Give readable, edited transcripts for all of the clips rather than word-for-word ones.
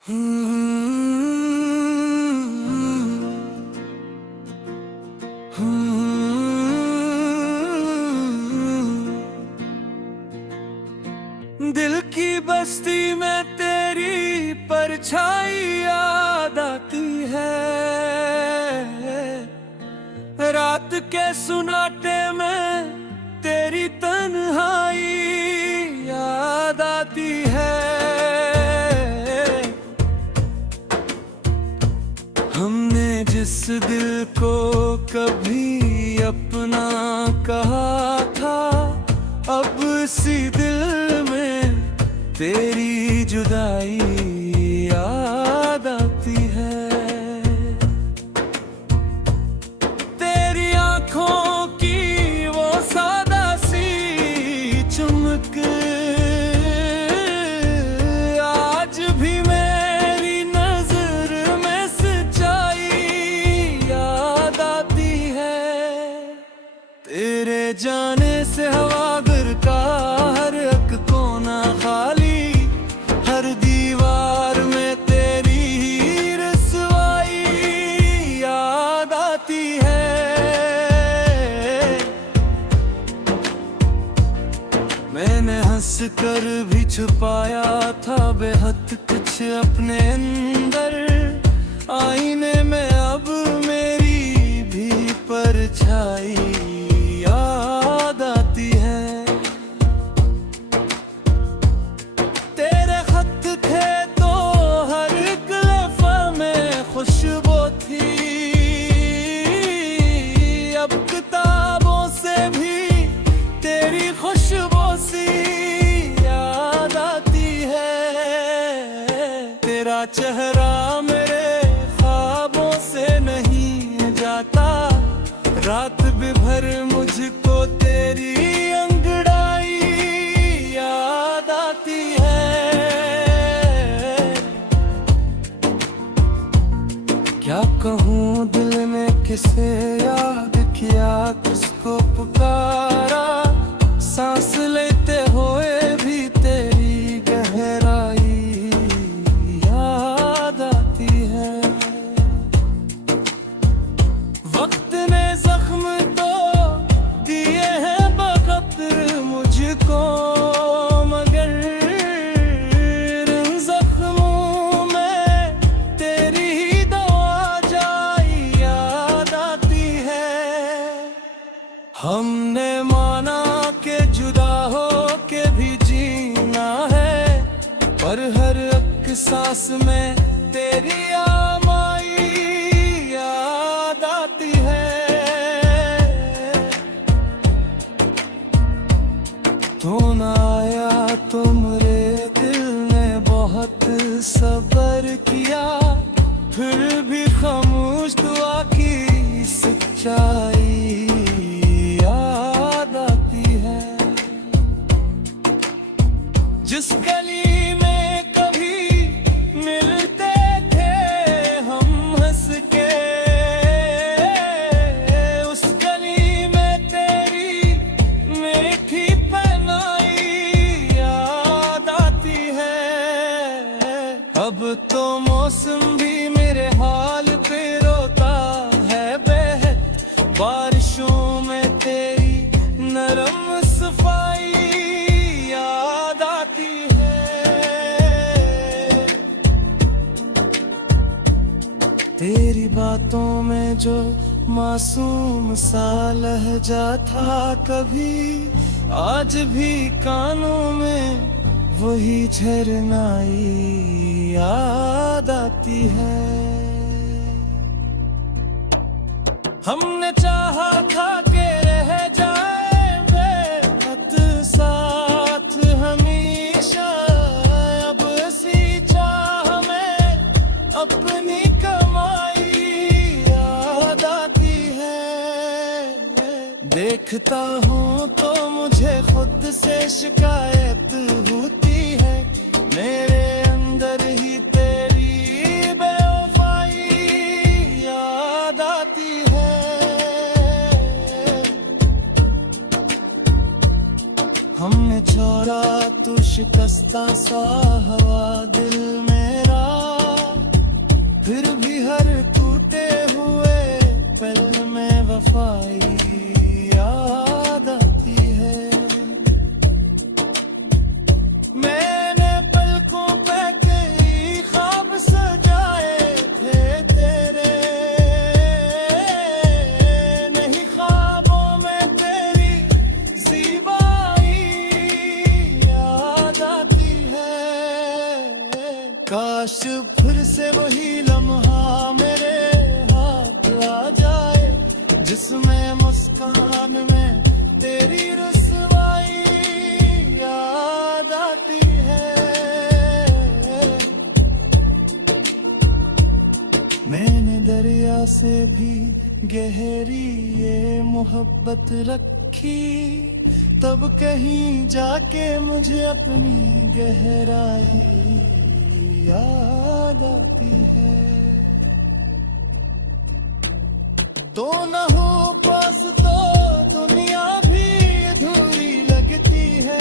दिल की बस्ती में तेरी परछाई याद आती है। रात के सुनाटे में तेरी तन्हाई याद आती है। हमने जिस दिल को कभी अपना कहा था, अब इसी दिल में तेरी जुदाई याद आती है। तेरी आंखों की वो सादा सी चमक आज भी मेरी नजर में सच्चाई याद आती है। तेरे जाने से हवागर का हर एक कोना खाली, हर दीवार में तेरी रसवाई याद आती है। मैंने हंस कर भी छुपाया था बेहद कुछ अपने अंदर, आईने में अब मेरी भी परछाई याद आती है। तेरे खत थे तो हर एक लफ्ज़ में खुशबू थी, अब किताबों से भी तेरी खुशबू सी याद आती है। तेरा चेहरा मेरे ख्वाबों से नहीं जाता, रात भी भर मुझको तेरी अंगड़ाई याद आती है। क्या कहूँ दिल ने किसे याद किया, किसको पुकारा, सांस लेते हुए भी तेरी गहराई याद आती है। वक्त ने जख्म तो दिए हैं बखतर मुझको, मगर इन जख्मों में तेरी ही दवा जाई याद आती है। हमने माना कि जुदा हो के भी जीना है, पर हर एक सांस में तेरी आमाई याद आती है। तू ना आया तो मेरे दिल ने बहुत सब्र किया, फिर भी खामोश दुआ की सच्चाई याद आती है। जिस गली में कभी मिलते थे हम हंस के, उस गली में तेरी मीठी पहनाई याद आती है। अब तो मौसम भी मेरे हाल पे रोता है बेहद, बारिशों में तेरी नरम सफाई याद आती है। तेरी बातों में जो मासूम सा लहजा था कभी, आज भी कानों में वही झरनाई याद आती है। हमने चाहा था कि रह जाए बेखत साथ हमेशा, अब इसी चाह में अपनी कमाई याद आती है। देखता हूँ तो मुझे खुद से शिकायत होती है, मेरे अंदर ही तेरी बेवफाई याद आती है। हमने छोड़ा तू शिकस्ता सा हवा दिल मेरा, काश फिर से वही लम्हा मेरे हाथ आ जाए, जिसमें मुस्कान में तेरी रुसवाई याद आती है। मैंने दरिया से भी गहरी ये मोहब्बत रखी, तब कहीं जाके मुझे अपनी गहराई याद आती है। तो न हो पास तो दुनिया भी अधूरी लगती है,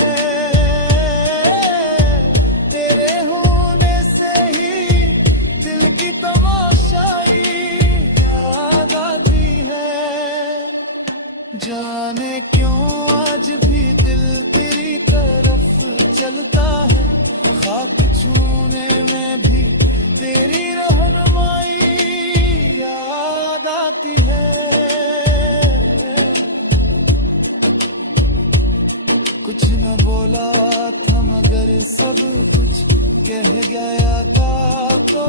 तेरे होने से ही दिल की तमाशाई याद आती है। जाने क्यों आज भी दिल तेरी तरफ चलता है, खाक छूने में भी तेरी रहनुमाई याद आती है। कुछ न बोला था मगर सब कुछ कह गया था, तो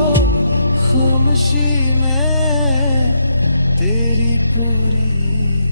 खामोशी में तेरी पूरी